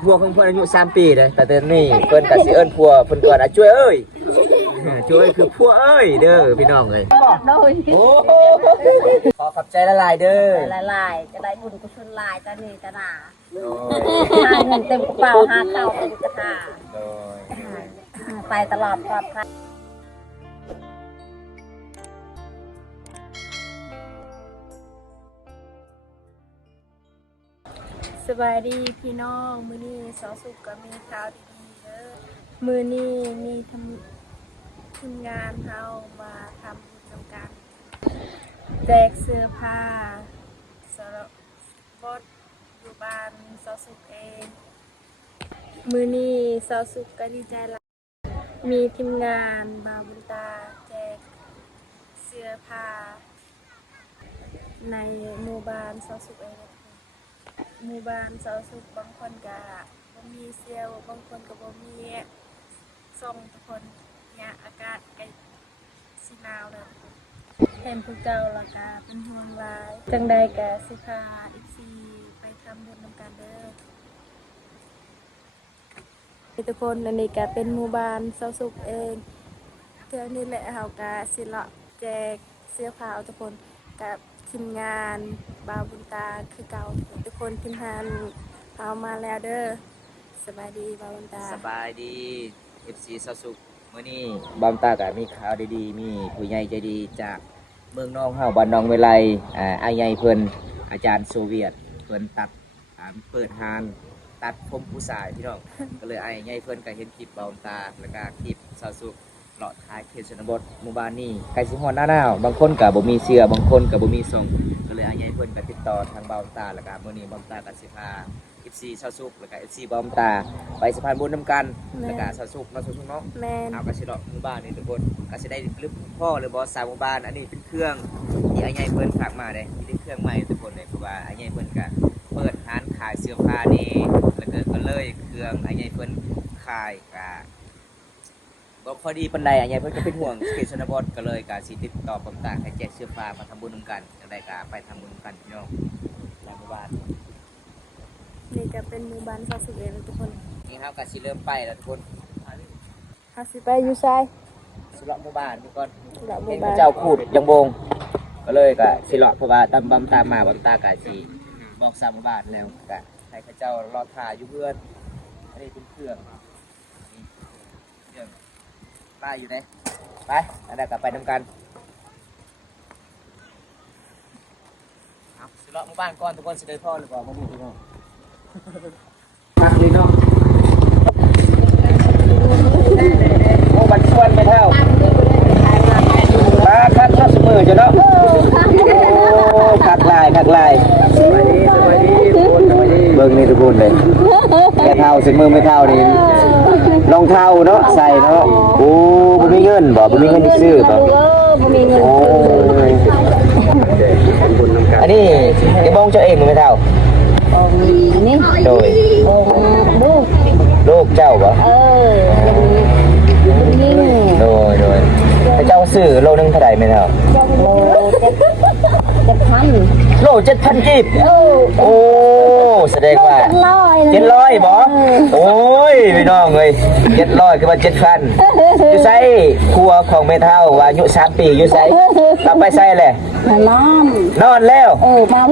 พัวของเพื่อนอายุ3 ปีเลยแต่เดี๋ยวนี้เพื่อนกับสิเอิญพัวเพื่อนก่อนช่วยเอ้ยช่วยคือพัวเอ้ยเด้อพี่น้องเลยโอ้ขอขับใจละลายเด้อละลายจะได้บุญกุศลลายตานีตาหนาหาเงินเต็มกระเป๋าหาข้าวเต็มกระถาไปตลอดปลอดภัยสบายดีพี่น้องมื้อนี้สอสุกก็มีข่าวดีๆเด้อมื้อนี้มีทีมงานเฮามาทำบุญนำกันแจกเสื้อผ้าสำหรับบดอยู่บ้านสอสุกเองมื้อนี้สอสุกก็ดีใจหลายมีทีมงานบาวบุญตาแจกเสื้อผ้าในหมู่บ้านสอสุกเองหมู่บ้านเสาสุกบางคนก็บ่มีเซลล์บางคนก็บ่มีส่งทุกคนเนี่ยอากาศใกล้สิหนาวแล้วเห็นผู้เจ้าล่ะก็เป็นห่วงหลายจังใดก็สิพาอีก4ไปทำบุญนำกันเด้อทุกคนอันนี้ก็เป็นหมู่บ้านเสาสุกเองเทื่อนี้แหละเฮาก็สิเลาะแจกเสื้อผ้าทุกคนกับทีมงานบาวบุญตาคือเก่าทุกคนทีมงานเอามาแล้วเด้อสบายดีบาวบุญตาสบายดี FC สสุขมื้อนี้บางตาก็มีข่าวดีๆมีผู้ใหญ่ใจดีจากเมืองน้องเฮาบ้านน้องเวไลอ้ายใหญ่เพิ่นอาจารย์โซเวียตเพิ่นตัดเปิดร้านตัดผมผู้ชายพี่น้อง ก็เลยอ้ายใหญ่เพิ่นก็เห็นคลิปบางตาแล้วก็คลิปสสุขเลาะท้ายเขตชนบทหมู่บ้านนี้ใกล้สิฮอดหน้าหนาวบางคนก็บ่มีเสื้อบางคนก็บ่มีส่งก็เลยอ้ายใหญ่เพิ่นก็ติดต่อทางบางตาแล้วก็มื้อนี้บางตาก็สิพา FC ชาวสุขแล้วก็ FC บอมตาไปสะพานบุญนำกันแล้วก็ชาวสุขเนาะชาวสุขเนาะเอากระสิเลาะหมู่บ้านนี่ทุกคนก็สิได้ลึกพ่อหรือบ่สาวหมู่บ้านอันนี้เป็นเครื่องที่อ้ายใหญ่เพิ่นฝากมาเด้ที่เป็นเครื่องใหม่ทุกคนเลยเพราะว่าอ้ายใหญ่เพิ่นก็เปิดร้านขายเสื้อผ้านี่แล้วก็เลยเครื่องอ้ายใหญ่เพิ่นขายก็บ่พอดีปานใดอ้ายใหญ่เพิ่นก็เป็นห่วงเขตชนบทก็เลยก็สิติดต่อบอมตาให้แจกเสื้อผ้ามาทำบุญนำกันจังได๋ก็ไปทำบุญนำกันพี่น้องในหมู่บ้านนี่จะเป็นหมู่บ้านเสาสุกเองทุกคนนี่ครับก็สิเริ่มไปแล้วทุกคนเฮาสิไปอยู่ไสสิเลาะหมู่บ้านทุกคนเห็นเจ้าขูดยังบงก็เลยก็สิเลาะเพราะว่าตามบำตามมาบำตากะสิบอกสามหมู่บ้านแล้วก็ให้เขาเจ้ารอถ่ายอยู่เพื่อนอันนี้เป็นเครื่องป้าอยู่ไหนไปอันนั้นก็ไปนำกันสิเลาะหมู่บ้านก่อนทุกคนสิได้พ่อหรือเปล่ามาดูทุกคนพักเลยเนาะโอ้บันชวนไปเท่ามาคัดเข้าเสมอจ้ะเนาะโอ้คักลายสวัสดีทุกคนเบิ่งนี่ทุกคนเลยแม่เท่าเสมอไม่เท่านี่รองเท้าเนาะใส่เนาะโอ้บ่มีเงินบ่มีเงินซื้อบ่มีเงินโอ้อันนี้ไอ้บ้องเจ้าเองไม่เท่านี่โดยลูกเจ้าปะยิ่งโดยเจ้าซื้อโลนึงเท่าไหร่ไม่เท่าโล7,000โล7,000กีบโอ้แสดงว่า700บ่โอ้ยพี่น้องเอ้ย700คือว่า7,000อยู่ไสครัวของแม่เฒ่าว่าอายุ3 ปีอยู่ไสกลับไปไสแหละนอนแล้วเมา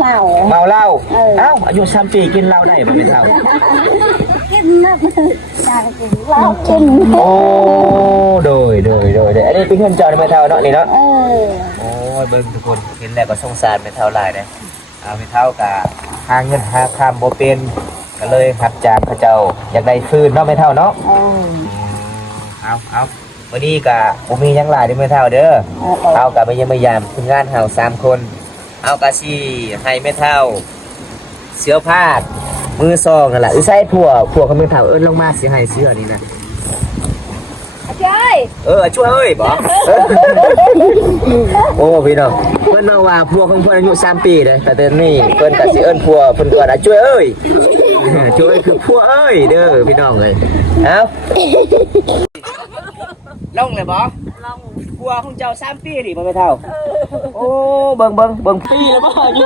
เหล้าเอ้าอายุ3 ปีกินเหล้าได้บ่แม่เฒ่ากินนะเหล้ากินโอ้โดยอันนี้เป็นเงินจอดแม่เฒ่าเนาะนี่เนาะโอ้ยเบิ่งทุกคนเห็นแล้วก็สงสารแม่เฒ่าหลายเด้แม่เฒ่าก็หาเงินหาคำบ่เป็นก็เลยหัดจ้างเขาเจ้าอยากได้ฟืนเนาะแม่เฒ่าเนาะเอาวันนี้ก็บ่มีหยังหลายเด้อแม่เฒ่าเด้อเอาก็ไปเยี่ยมมายามทีมงานเฮา3 คนเอาก็สิให้แม่เฒ่าเสื้อผ้ามือซองนั่นแหละใส่ผัวของแม่เฒ่าเอิ้นลงมาสิให้เสื้อนี่นะช่วยเอ้ยบ่โอ้พี่น้องเพิ่นว่าผัวของเพิ่นอายุ3 ปีเด้แต่เดี๋ยวนี้เพิ่นก็สิเอิ้นผัวเพิ่นก็ว่าช่วยเอ้ยช่วยคือผัวเอ้ยเด้อพี่น้องเอ้ยเอ้าลงเลยบ่ลงผัวของเจ้า3 ปีนี่บ่แม่เฒ่าโอ้เบิ่งปีแล้วบ่อายุ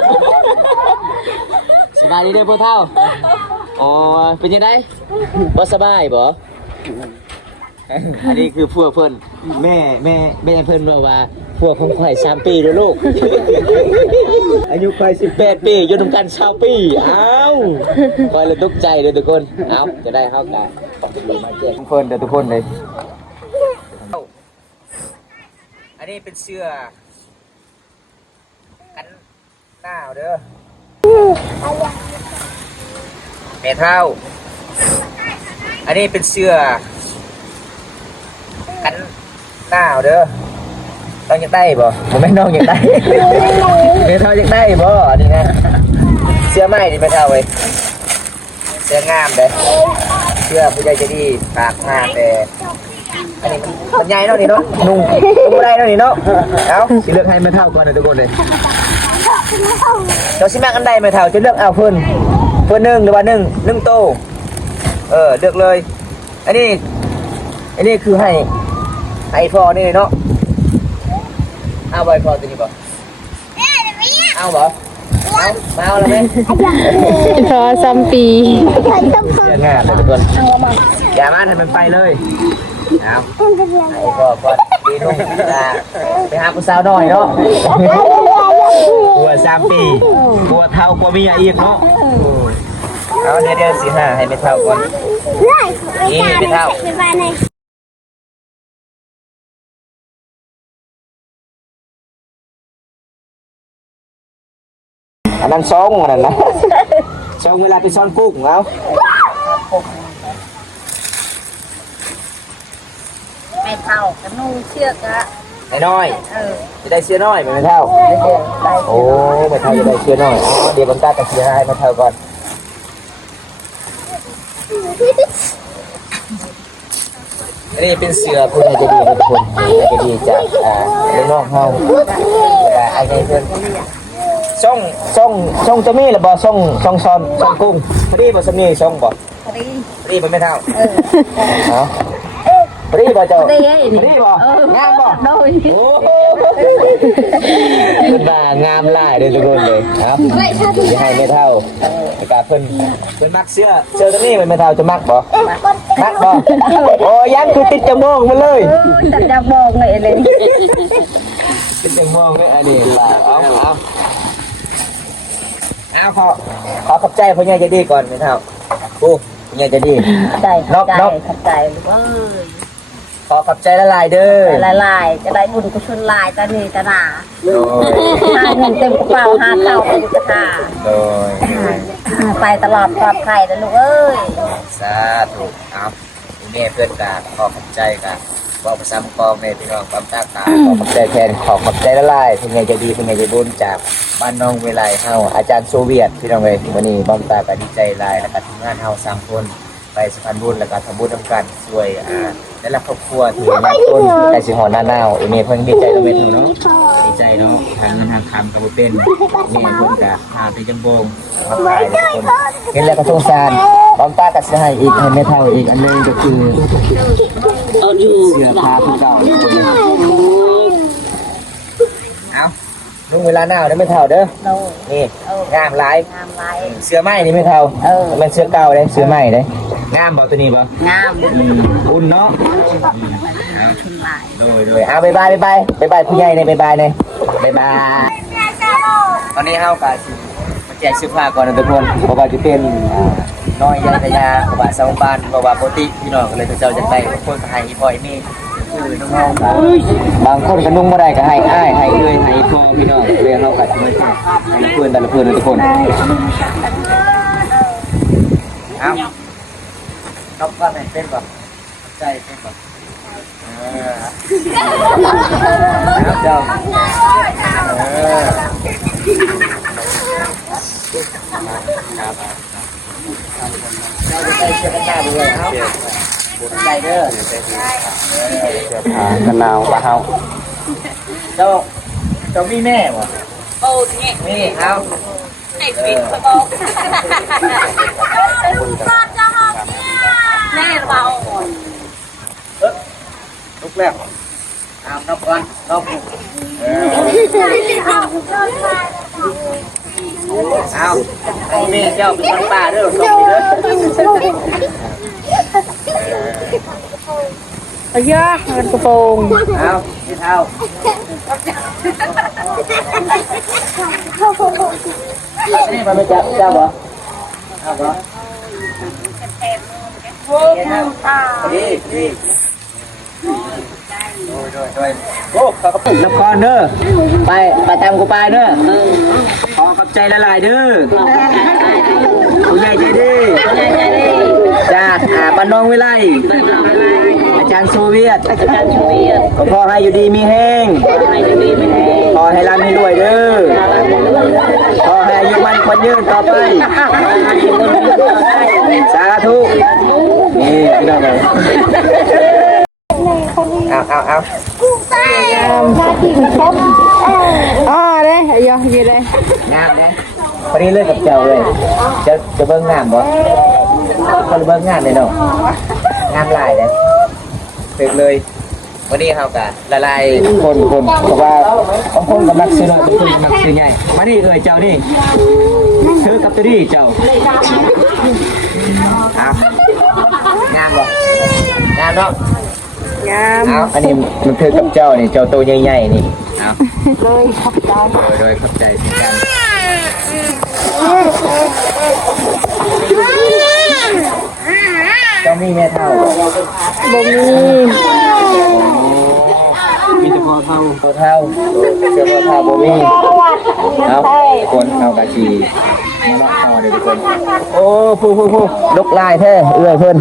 สบายดีเด้อพ่อเฒ่า อ๋อเป็นยังไงบ่สบายบ่อันนี้คือพวกเพิ่นแม่เพิ่นบอกว่าพวกของข่อย3 ปีเด้อลูก อายุข่อย18 ปีอยู่นำกัน20 ปีอ้าวข่อยเลยตกใจเด้อทุกคนเอ้าจะได้เฮากันมาแจ้งเพิ่นเด้อทุกคนเลยอันนี้เป็นเสื้อกันหนาวเด้อแม่เฒ่าอันนี้เป็นเสื้อกันหนาวเด้อต้องอยากได้บ่ผมไม่น้องอยากได้ แม่เฒ่าอยากได้บ่อันนี้นะเสื้อไหมนี่แม่เฒ่าเว้ยเสื้องามเด้อเสื้อผู้ใหญ่ใจะดีฝากมาแต่อันนี้มันใหญ่เนาะนี่เนาะนุ่งบ่ได้เนาะนี่เนาะเอ้าสิเลือกให้แม่เฒ่าก่อนนะทุกคนเลยเราสิมักอันใดแม่เฒ่าจะเลือกเอาเพิ่นหนึ่งหรือว่าหนึ่งโตเลือกเลยอันนี้คือให้พอนี่เนาะเอาไว้พอตัวนี้บ่เอาบ่เอามาเอาแล้วไหม พอ3 ปี เสียงานเลยทุกคนอย่ามาทำมันไปเลยเอาให้พอก่อนดีนุ่งไปหาผู้สาวหน่อยเนาะกลัว3 ปีกลัวเท่ากลัวเมียอีกเนาะเอาเดี๋ยวสิหาให้ไม่เท่าก่อนนี่ไม่เท่าอันนั้นซองอันนั้นนะซองเวลาไปซ่อนกุ้งแล้ว ไม่เท่ากันนุ่งเชือกอะ ไอ้น้อยจะได้เสื้อน้อยไม่เท่าโอ้ไม่เท่าจะได้เสื้อน้อยเดี๋ยวบางตาจะเสื้อให้ไม่เท่าก่อนอันนี้เป็นเสื้อผู้ใหญ่จะดีทุกคนจะดีจากน้องเฮาไอ้ไงเพื่อนช่องจะมีหรือบ่ช่องซ้อนกุ้งพอดีบ่สมีช่องบ่พอดีมันไม่เท่าพอดีบ่เจ้าพอดีบ่งามบ่โอ้เป็นบ่างามหลายเลยทุกคนเลยครับจะให้ไม่เท่าในการเพิ่นมักเสื้อตัวนี้มันไม่เท่าจะมักบ่โอ้ยังคือติดจมูกมันเลย แต่จะบอกเลยเลย ติดจมูกเลยอันนี้เอาขอขอบใจพ่อใหญ่ใจดีก่อนไม่เท่าโอ้พ่อใหญ่ใจดี ใจขับใจเว้ย ขอขอบใจละลายเด้อ ลายจะได้บุญกุศลลายตานีตาหนาหาเงินเต็มกระเป๋าหาเต่าเต็มกระถา โดย ไปตลอดปลอดภัยนะลูกเอ้ย สาธุครับนี่แม่เพื่อนกันขอขอบใจกันบอกภาษามกองในพี่น้องความตาตาขอขอบใจแทนขอขอบใจละลายเป็นไงจะดีเป็นไงจะบุญจากบ้านน้องเวไลเฮาอาจารย์โซเวียตพี่น้องเอ้ยวันนี้บ้อมตาก็ดีใจหลายแล้วก็ทีมงานเฮา3 คนไปสะพานบุญแล้วก็ทำบุญทำกันช่วยและรักครอบครัวที่มาต้นใกล้สิหอหน้าหนาวอีเมเพิ่นดีใจแล้วเว้ยเนาะดีใจเนาะทางเงินทางคำก็บ่เป็นแม่เพิ่นก็พาไปจำบงมาขายทุกคนเห็นแล้วก็สงสารบ้อมตาก็สิให้อีกให้แม่เฒ่าอีกอันนึงก็คือเสื้อผ้าผู้เก่าทุกคนเลยเอาลุงเวลาหนาวได้ไม่เท่าเด้อนี่งามหลาย งามลาย เสื้อไหมนี่ไม่เท่ามันเสื้อเก่าเลยเสื้อไหมเลยงามบ่ตัวนี้บ่ งาม อุ่นเนาะ ชุนลาย โดยเอาบ๊ายบายผู้ใหญ่เลยบ๊ายบายเลยบ๊ายบายตอนนี้เฮาก็สิมาแจกเสื้อผ้าก่อนนะทุกคนเพราะว่าจะเป็นน้อยยายยาเพราะว่าสาวบ้านเพราะว่าปกติพี่น้องก็เลยเจ้าจะได้บางคนก็ให้อีพ่ออีแม่คือน้องๆบางคนก็นุ่งบ่ได้ก็ให้อ้ายให้เอื้อยให้พ่อพี่น้องเลยเฮาก็สิมาแจกแต่ละเพื่อนนะทุกคนเอานกว่าแม่นเป็นบ่ใจเป็นบ่ครับเจ้าครับเจ้าจะใส่เสื้อกันหนาวด้วยครับใส่เด้อเสื้อผ้ากันหนาวปะเฮาเจ้ามีแม่บ่ โอ้เนี่ย นี่เอา ไอ้ปิดกระบอกแม่เรา ลุกแล้วเอานกก่อนนก เอาไอ้แม่เจ้าเป็นคนป่าเด้อส่งนี่เด้อ เอาเยอะมันกระโปรง เอาไม่เท่านี่มันไม่จับเจ้าบ่เอาบ่ดีดีโอ้เขาก็ปลุกน้ำก้อนเด้อไปตามกูไปเด้อขอขอบใจละลายเด้อผู้ใหญ่ใจดีจากบ้านน้องวิไลอาจารย์โซเวียตขอพ่อให้อยู่ดีมีแห้งขอให้ร่ำให้รวยเด้อขอให้อายุมันคนยืนต่อไปสาธุนี่พี่น้องเลยเอา อ๋อเลยเอาเยอะอยู่เลย งามเลยพอดีเลิกกับเจ้าเลยจะเบิ้งงามบ่คนเบิ้งงามเลยเนาะงามหลายเลยถึกเลยวันนี้เขากะละลายคนเพราะว่าบางคนก็มักซื้อน้อยบางคนก็มักซื้อใหญ่มานี่เอ่ยเจ้านี่ซื้อกับตัวนี้เจ้าเอางามบ่งามเนาะ งาม เอาอันนี้มันถือกับเจ้านี่เจ้าตัวใหญ่ๆนี่เอา เลยขอบใจ โดยเข้าใจสิกันเจ้ามีแม่เท่า บ่มี มีแต่พอเท่าเจ้าพอเท่าบ่มีเอาคนเอากะชีมาเอาเดี๋ยวทุกคนโอ้ผู้ลกลายแท้เอื้อยเพิ่น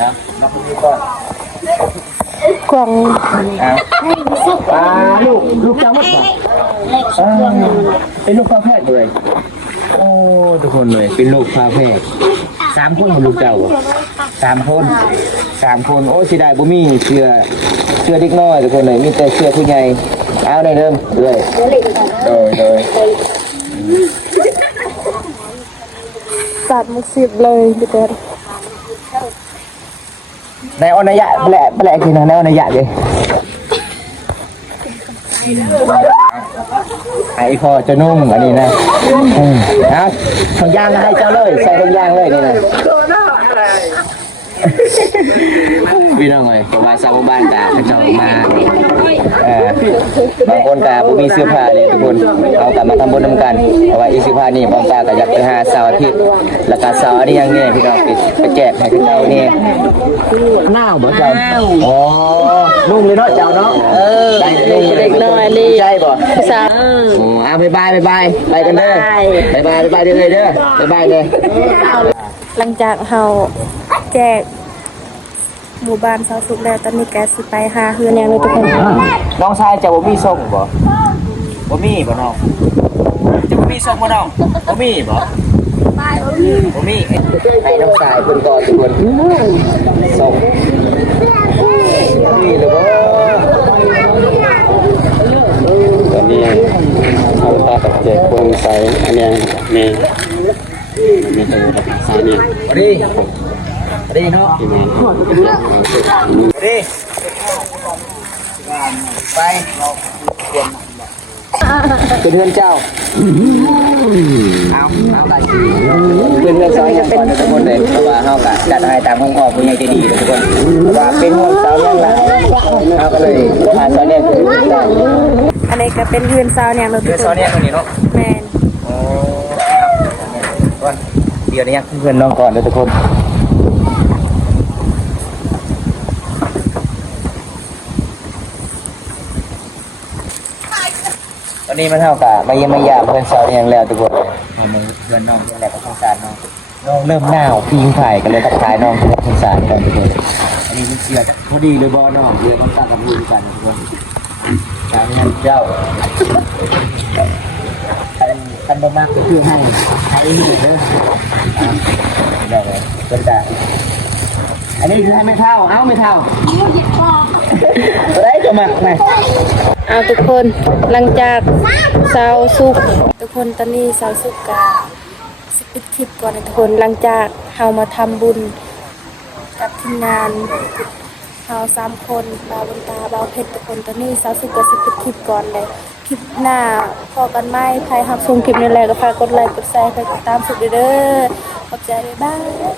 นะมาคนนี้ก่อน กล่อง ปลาลูกเจ้าหมดป่ะเป็นลูกพาแพทย์เลยโอ้ทุกคนเลยเป็นลูกพาแพทย์3 คนลูกเจ้า3 คนโอ้สิได้บ่มีเสื้อเด็กน้อยทุกคนเลยมีแต่เสื้อผู้ใหญ่เอาได้เริ่มเลยโดย ตัดมุกสิบเลยพี่เต้ ในอนัยะแปลกจริงนะในอนัยะเลยไอ้พอจะนุ่มอันนี้นะเอาถุงยางให้เจ้าเลยใส่ถุงยางเลยนี่นะพี่น้องเลยตัววายสาวบ้านกาเจ้ามาบางคนกาผู้มีเสื้อผ้าเลยทุกคนเอากลับมาทำบุญน้ำกันเพราะว่าอีเสื้อผ้านี่บางตาก็อยากไปหาเสาร์อาทิตย์แล้วก็เสาร์อันนี้ยังเนี่ยพี่น้องไปแจกให้เจ้านี่หน้าบ่เจ้าอ๋อนุ่งเลยเนาะเจ้าเนาะได้นุ่งเด็กน้อยเลยใช่บ่สาวบ๊ายบายไปกันเด้อบ๊ายบายเด้อบ๊ายบายเลย หลังจากเฮาแจกหมู่บ้านเสาสุกแล้วตอนนี้แกสิไปหาเฮือนอย่างเลยทุกคน น้องชายจะบ่มีส่งบ่มีบ่น้องจะบ่มีส่งบ่น้องบ่มีบ่บ่มีให้น้องชายเพิ่นก่อนทุกคนส่งนี่เลยบ่ตอนนี้เขาพากับแจกคนใส่อันนี้นี่ใส่นี่ดีเนาะดีไปเป็นเพื่อนเจ้าเอาได้เป็นเพื่อนสาวจะเป็นทุกคนเลยเพราะว่าเขาก็จัดให้ตามห้องออกผู้ใหญ่ใจดีทุกคนว่าเป็นห้องสาวยังไงเขาก็เลยพาสาวเนี่ยคือ อันนี้ก็เป็นเฮือนสาวเนี่ยเรา เพื่อนสาวเนี่ยคนนี้เนาะ แมน โอ้ก่อนเดี๋ยวนี้เพื่อนน้องก่อนเลยทุกคนตอนนี้มันเท่ากับมาเยี่ยมมายามเพื่อนสาวเนี่ยแล้วทุกคนเลยเพื่อนน้องเพื่อนแหละก็สงสารน้องเริ่มหนาวพิงไผ่กันเลยทักทายน้องสงสารกันทุกคนอันนี้มันเสียพอดีเลยบอน้องเรือมันตั้งกับมือกันทุกคนสาวเนี่ยเจ้าคันมากก็คือให้เด้อได้เลยเป็นได้อันนี้คือให้ไม่เท่าไม่เท่าได้จะมาไหน เอาทุกคนหลังจากเสาสุกทุกคนตอนนี้เสาสุกกาสิปิดคลิปก่อนนะทุกคนหลังจากเฮามาทำบุญกับทีมงานเฮา3 คนบาวบนตาบาวเพชรทุกคนตอนนี้เสาสุกก็สิปิดคลิปก่อนเลย คลิปหน้าพอกันไหมใครรับชมคลิปนี้แล้วก็ฝากกดไลค์กดแชร์ไปติดตามสุดเด้อขอบใจบ๊ายบาย